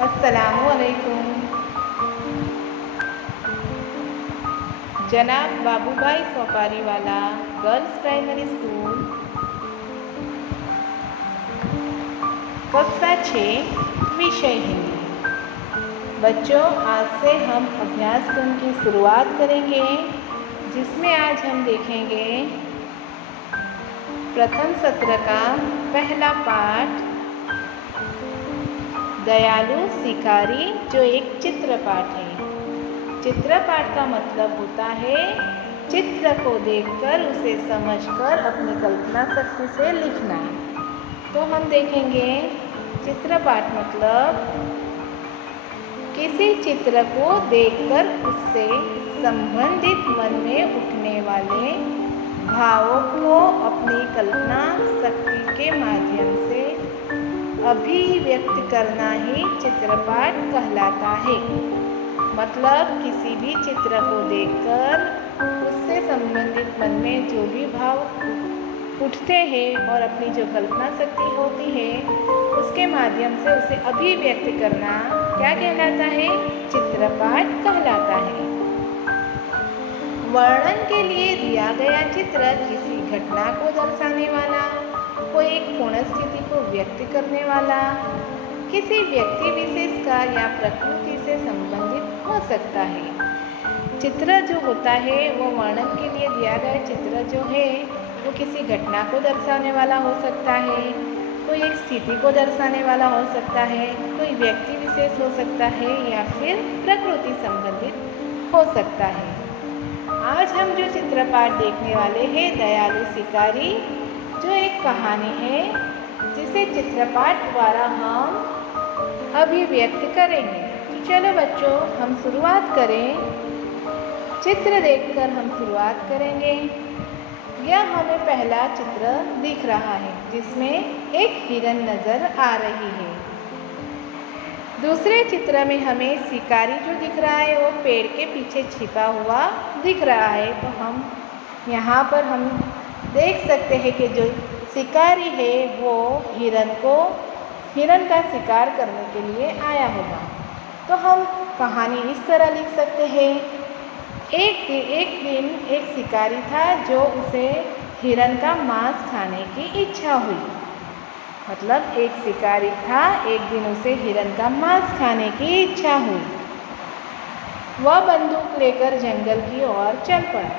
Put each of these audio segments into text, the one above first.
अस्सलामुअलैकुम। जनाब Babubhai सोपारीवाला girls primary school, कक्षा 6, विषय हिंदी। बच्चों, आज से हम अभ्यास क्रम की शुरुआत करेंगे, जिसमें आज हम देखेंगे प्रथम सत्र का पहला पाठ दयालु शिकारी, जो एक चित्र पाठ है। चित्र पाठ का मतलब होता है चित्र को देखकर उसे समझकर अपनी कल्पना शक्ति से लिखना। तो हम देखेंगे चित्र पाठ मतलब किसी चित्र को देखकर उससे संबंधित मन में उठने वाले भावों को अपनी कल्पना शक्ति के माध्यम से अभिव्यक्त करना ही चित्रपाठ कहलाता है। मतलब किसी भी चित्र को देखकर उससे संबंधित मन में जो भी भाव उठते हैं और अपनी जो कल्पना शक्ति होती है उसके माध्यम से उसे अभिव्यक्त करना क्या कहलाता है? चित्रपाठ कहलाता है। वर्णन के लिए दिया गया चित्र किसी घटना को दर्शाने वाला, कोई एक पूर्ण स्थिति को व्यक्त करने वाला, किसी व्यक्ति विशेष का या प्रकृति से संबंधित हो सकता है। चित्र जो होता है वो वर्णन के लिए दिया गया चित्र जो है वो किसी घटना को दर्शाने वाला हो सकता है, कोई एक स्थिति को दर्शाने वाला हो सकता है, कोई व्यक्ति विशेष हो सकता है या फिर प्रकृति संबंधित हो सकता है। आज हम जो चित्रपाठ देखने वाले हैं दयालु शिकारी, जो एक कहानी है जिसे चित्रपाठ द्वारा हम अभिव्यक्त करेंगे। तो चलो बच्चों, हम शुरुआत करें। चित्र देखकर हम शुरुआत करेंगे। यह हमें पहला चित्र दिख रहा है जिसमें एक हिरन नजर आ रही है। दूसरे चित्र में हमें शिकारी जो दिख रहा है वो पेड़ के पीछे छिपा हुआ दिख रहा है। तो हम यहाँ पर हम देख सकते हैं कि जो शिकारी है वो हिरन का शिकार करने के लिए आया होगा। तो हम कहानी इस तरह लिख सकते हैं। एक दिन एक शिकारी था जो उसे हिरन का मांस खाने की इच्छा हुई। मतलब एक शिकारी था, एक दिन उसे हिरन का मांस खाने की इच्छा हुई। वह बंदूक लेकर जंगल की ओर चल पड़ा।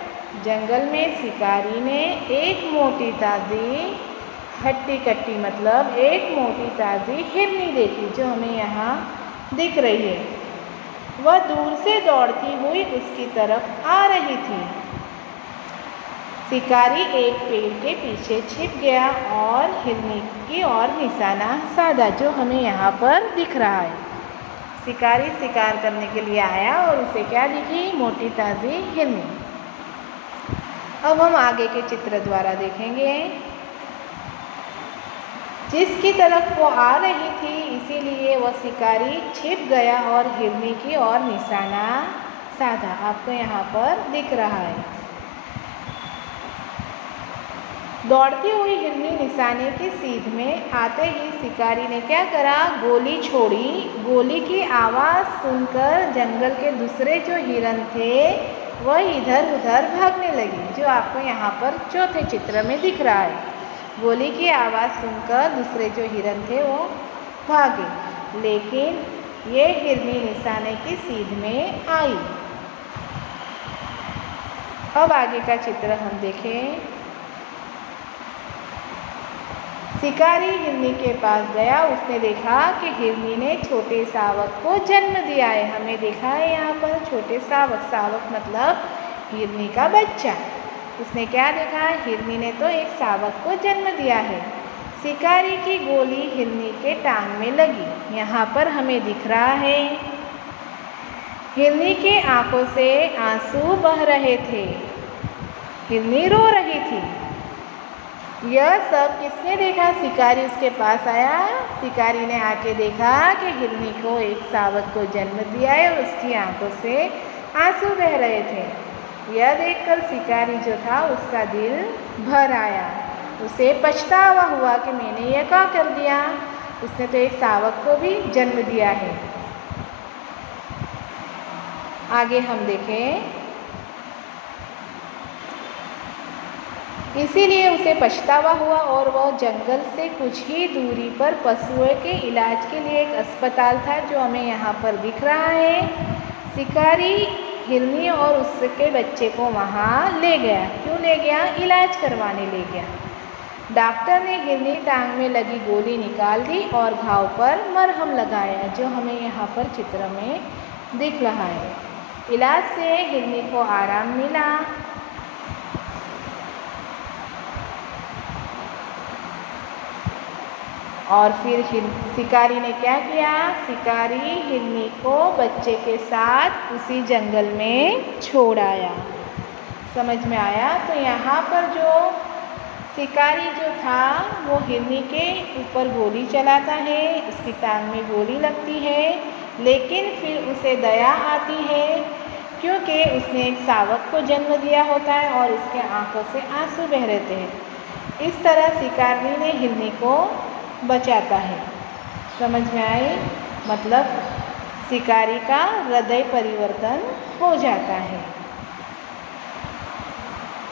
जंगल में शिकारी ने एक मोटी ताज़ी हट्टी कट्टी मतलब एक मोटी ताज़ी हिरनी देखी जो हमें यहाँ दिख रही है। वह दूर से दौड़ती हुई उसकी तरफ आ रही थी। शिकारी एक पेड़ के पीछे छिप गया और हिरनी की ओर निशाना साधा, जो हमें यहाँ पर दिख रहा है। शिकारी शिकार करने के लिए आया और उसे क्या दिखी? मोटी ताज़ी हिरनी। अब हम आगे के चित्र द्वारा देखेंगे। जिसकी तरफ वो आ रही थी इसीलिए वह शिकारी छिप गया और हिरनी की ओर निशाना साधा। आपको यहाँ पर दिख रहा है। दौड़ती हुई हिरनी निशाने की सीध में आते ही शिकारी ने क्या करा? गोली छोड़ी। गोली की आवाज़ सुनकर जंगल के दूसरे जो हिरन थे वह इधर उधर भागने लगी, जो आपको यहाँ पर चौथे चित्र में दिख रहा है। गोली की आवाज़ सुनकर दूसरे जो हिरन थे वो भागे, लेकिन ये हिरनी निशाने की सीध में आई। अब आगे का चित्र हम देखें। शिकारी हिरनी के पास गया। उसने देखा कि हिरनी ने छोटे शावक को जन्म दिया है। हमें देखा है यहाँ पर छोटे शावक, शावक मतलब हिरनी का बच्चा। उसने क्या देखा? हिरनी ने तो एक शावक को जन्म दिया है। शिकारी की गोली हिरनी के टांग में लगी। यहाँ पर हमें दिख रहा है हिरनी के आंखों से आंसू बह रहे थे। हिरनी रो रही थी। यह सब किसने देखा? शिकारी उसके पास आया। शिकारी ने आके देखा कि हिरनी को एक शावक को जन्म दिया है और उसकी आंखों से आंसू बह रहे थे। यह देखकर शिकारी जो था उसका दिल भर आया। उसे पछतावा हुआ कि मैंने यह क्या कर दिया। उसने तो एक शावक को भी जन्म दिया है। आगे हम देखें, इसीलिए उसे पछतावा हुआ और वह जंगल से कुछ ही दूरी पर पशुओं के इलाज के लिए एक अस्पताल था जो हमें यहाँ पर दिख रहा है। शिकारी हिरनी और उसके बच्चे को वहाँ ले गया। क्यों ले गया? इलाज करवाने ले गया। डॉक्टर ने हिरनी टांग में लगी गोली निकाल दी और घाव पर मरहम लगाया, जो हमें यहाँ पर चित्र में दिख रहा है। इलाज से हिरनी को आराम मिला। और फिर शिकारी ने क्या किया? शिकारी हिरनी को बच्चे के साथ उसी जंगल में छोड़ आया। समझ में आया? तो यहाँ पर जो शिकारी जो था वो हिरनी के ऊपर गोली चलाता है, उसकी टांग में गोली लगती है, लेकिन फिर उसे दया आती है क्योंकि उसने एक शावक को जन्म दिया होता है और उसके आंखों से आंसू बह रहते हैं। इस तरह शिकारी ने हिरनी को बचाता है। समझ में आई? मतलब शिकारी का हृदय परिवर्तन हो जाता है।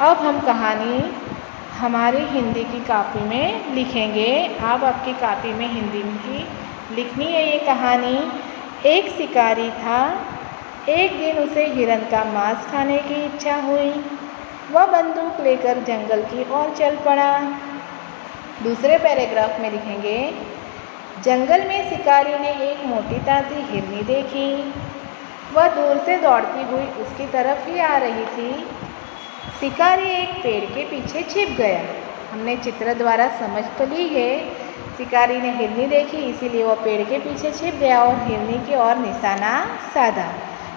अब हम कहानी हमारी हिंदी की कॉपी में लिखेंगे। आप आपकी कॉपी में हिंदी की लिखनी है ये कहानी। एक शिकारी था। एक दिन उसे हिरन का मांस खाने की इच्छा हुई। वह बंदूक लेकर जंगल की ओर चल पड़ा। दूसरे पैराग्राफ में लिखेंगे, जंगल में शिकारी ने एक मोटी ताज़ी हिरनी देखी। वह दूर से दौड़ती हुई उसकी तरफ ही आ रही थी। शिकारी एक पेड़ के पीछे छिप गया। हमने चित्र द्वारा समझ तो ली है। शिकारी ने हिरनी देखी, इसीलिए वह पेड़ के पीछे छिप गया और हिरनी की ओर निशाना साधा।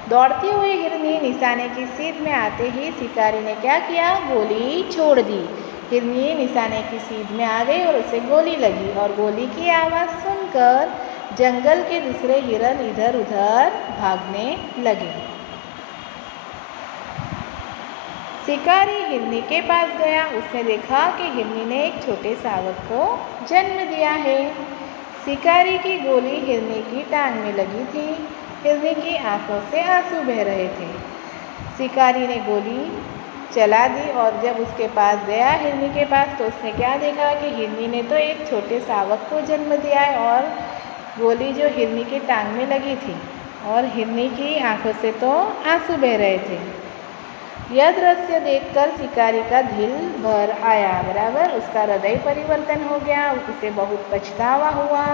दौड़ती हुई हिरनी निशाने की सीध में आते ही शिकारी ने क्या किया? गोली छोड़ दी। हिरनी निशाने की सीध में आ गई और उसे गोली लगी और गोली की आवाज़ सुनकर जंगल के दूसरे हिरन इधर उधर भागने लगे। शिकारी हिरनी के पास गया। उसने देखा कि हिरनी ने एक छोटे शावक को जन्म दिया है। शिकारी की गोली हिरनी की टांग में लगी थी। हिरनी की आंखों से आंसू बह रहे थे। शिकारी ने गोली चला दी और जब उसके पास गया हिरनी के पास, तो उसने क्या देखा कि हिरनी ने तो एक छोटे शावक को जन्म दिया है और गोली जो हिरनी की टांग में लगी थी और हिरनी की आंखों से तो आंसू बह रहे थे। यह दृश्य देखकर शिकारी का दिल भर आया। बराबर, उसका हृदय परिवर्तन हो गया। उसे बहुत पछतावा हुआ।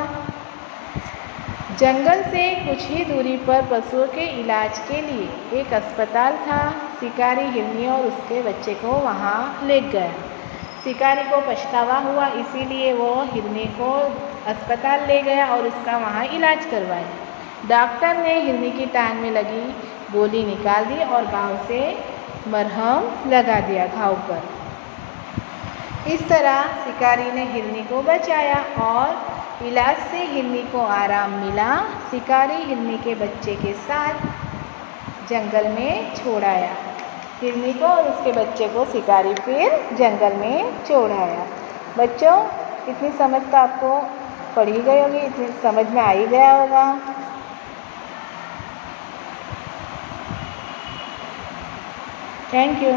जंगल से कुछ ही दूरी पर पशुओं के इलाज के लिए एक अस्पताल था। शिकारी हिरनी और उसके बच्चे को वहाँ ले गया। शिकारी को पछतावा हुआ, इसीलिए वो हिरनी को अस्पताल ले गया और उसका वहाँ इलाज करवाया। डॉक्टर ने हिरनी की टांग में लगी गोली निकाल दी और घाव से मरहम लगा दिया घाव पर। इस तरह शिकारी ने हिरनी को बचाया और इलाज से हिरनी को आराम मिला। शिकारी हिरनी के बच्चे के साथ जंगल में छोड़ आया। हिरनी को और उसके बच्चे को शिकारी फिर जंगल में छोड़ आया। बच्चों, इतनी समझ तो आपको पढ़ी गई होगी, इतनी समझ में आ ही गया होगा। Thank you.